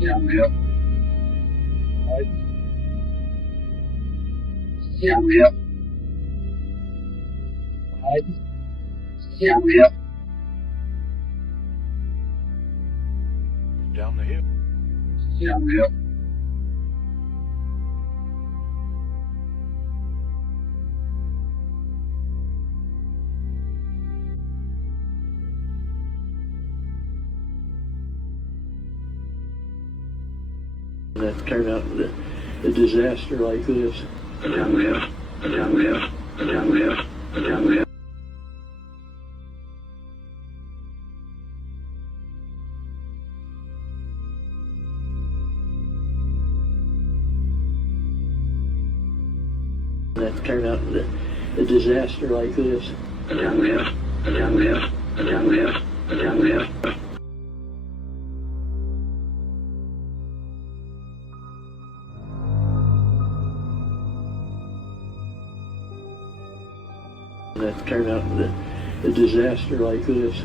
Down the hill. That turned out a disaster like this. That turned out a disaster like this. That turned out a disaster like this.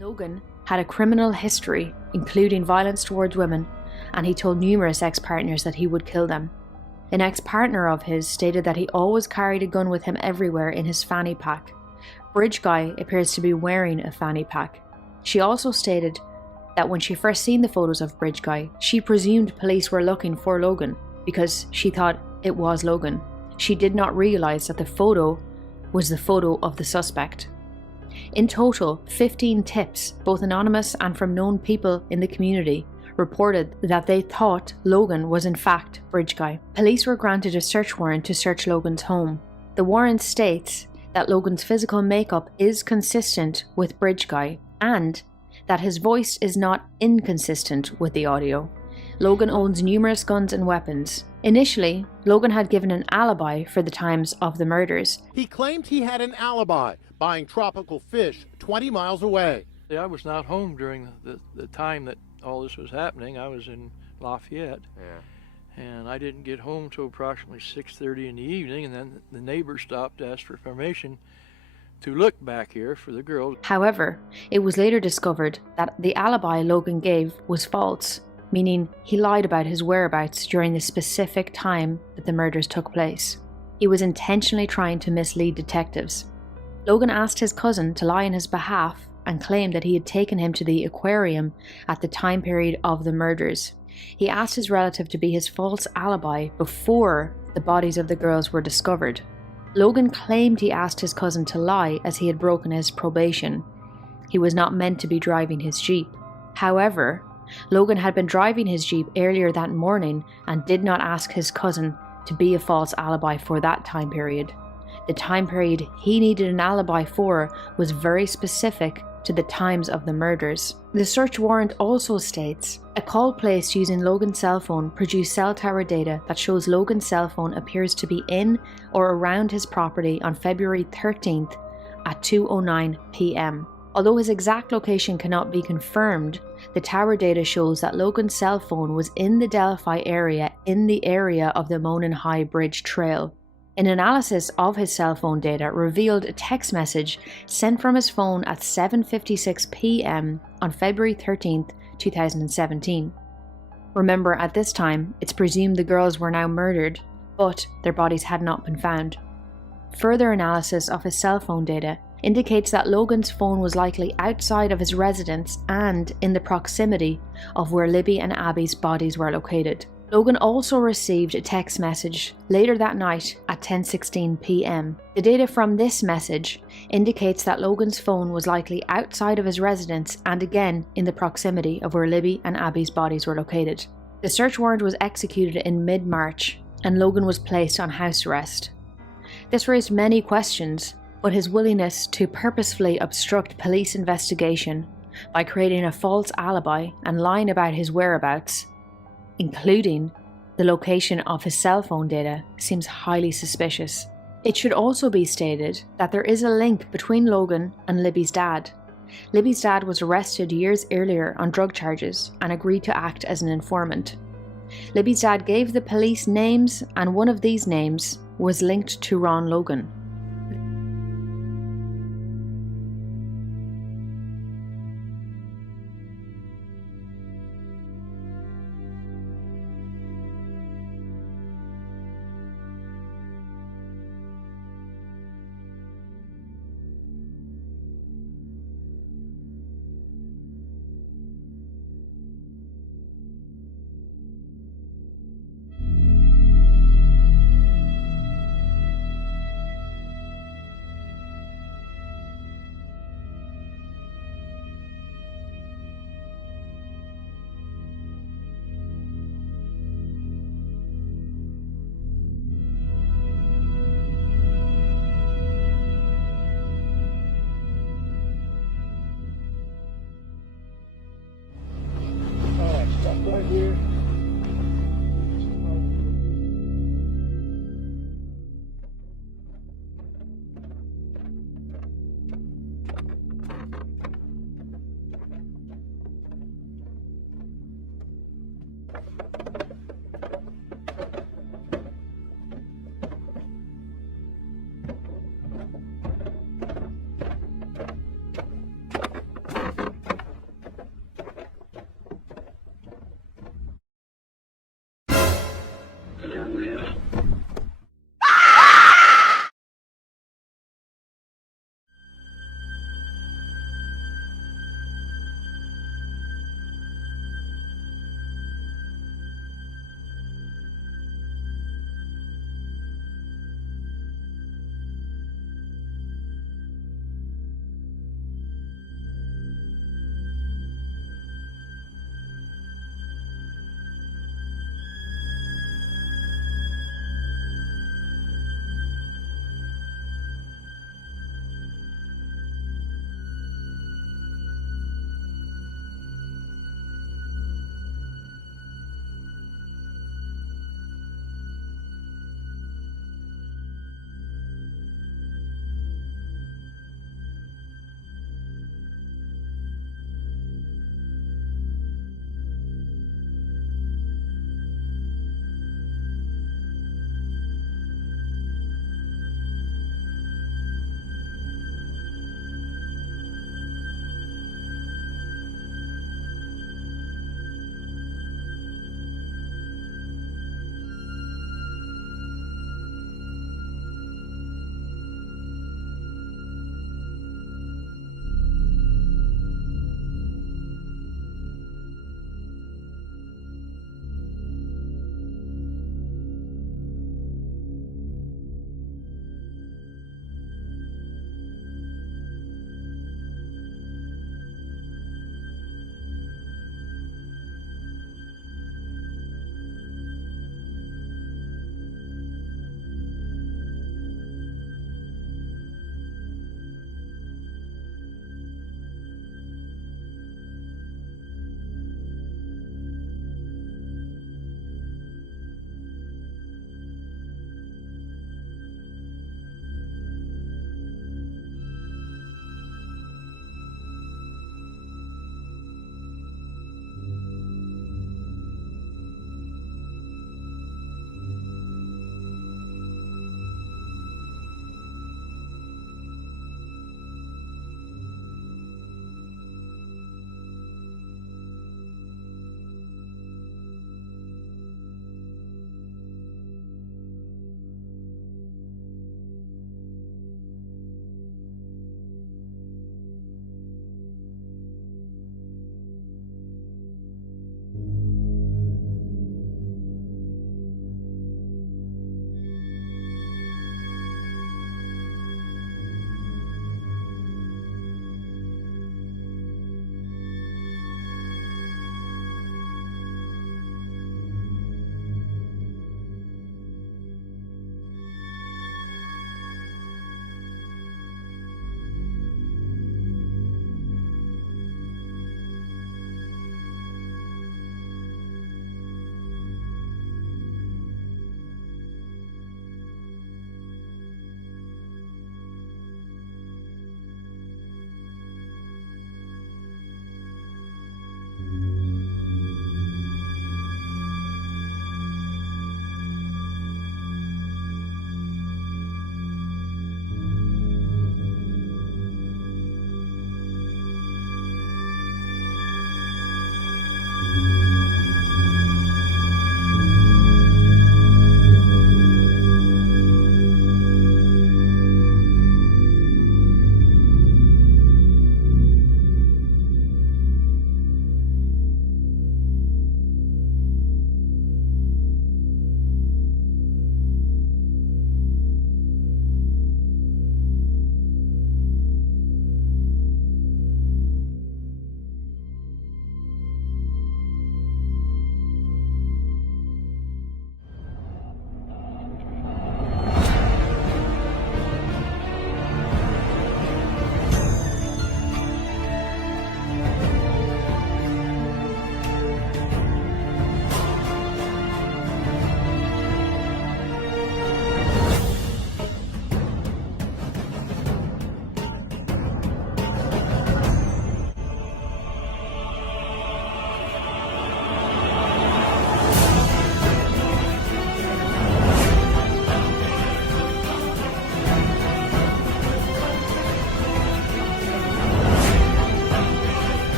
Logan had a criminal history, including violence towards women, and he told numerous ex-partners that he would kill them. An ex-partner of his stated that he always carried a gun with him everywhere in his fanny pack. Bridge Guy appears to be wearing a fanny pack. She also stated that when she first seen the photos of Bridge Guy, she presumed police were looking for Logan because she thought it was Logan. She did not realise that the photo was the photo of the suspect. In total, 15 tips, both anonymous and from known people in the community, reported that they thought Logan was in fact Bridge Guy. Police were granted a search warrant to search Logan's home. The warrant states that Logan's physical makeup is consistent with Bridge Guy and that his voice is not inconsistent with the audio. Logan owns numerous guns and weapons. Initially, Logan had given an alibi for the times of the murders. He claimed he had an alibi, buying tropical fish 20 miles away. I was not home during the time that all this was happening. I was in Lafayette. Yeah. And I didn't get home till approximately 6:30 in the evening, and then the neighbor stopped to ask for permission to look back here for the girl. However, it was later discovered that the alibi Logan gave was false. meaning he lied about his whereabouts during the specific time that the murders took place. He was intentionally trying to mislead detectives. Logan asked his cousin to lie on his behalf and claimed that he had taken him to the aquarium at the time period of the murders. He asked his relative to be his false alibi before the bodies of the girls were discovered. Logan claimed he asked his cousin to lie as he had broken his probation. He was not meant to be driving his Jeep. However, Logan had been driving his Jeep earlier that morning and did not ask his cousin to be a false alibi for that time period. The time period he needed an alibi for was very specific to the times of the murders. The search warrant also states, a call placed using Logan's cell phone produced cell tower data that shows Logan's cell phone appears to be in or around his property on February 13th at 2:09 p.m. Although his exact location cannot be confirmed, the tower data shows that Logan's cell phone was in the Delphi area in the area of the Monon High Bridge Trail. An analysis of his cell phone data revealed a text message sent from his phone at 7:56 p.m. on February 13th, 2017. Remember, at this time, it's presumed the girls were now murdered, but their bodies had not been found. Further analysis of his cell phone data indicates that Logan's phone was likely outside of his residence and in the proximity of where Libby and Abby's bodies were located. Logan also received a text message later that night at 10:16 p.m. The data from this message indicates that Logan's phone was likely outside of his residence and again in the proximity of where Libby and Abby's bodies were located. The search warrant was executed in mid-March and Logan was placed on house arrest. This raised many questions, but his willingness to purposefully obstruct police investigation by creating a false alibi and lying about his whereabouts, including the location of his cell phone data, seems highly suspicious. It should also be stated that there is a link between Logan and Libby's dad. Libby's dad was arrested years earlier on drug charges and agreed to act as an informant. Libby's dad gave the police names, and one of these names was linked to Ron Logan. Right here.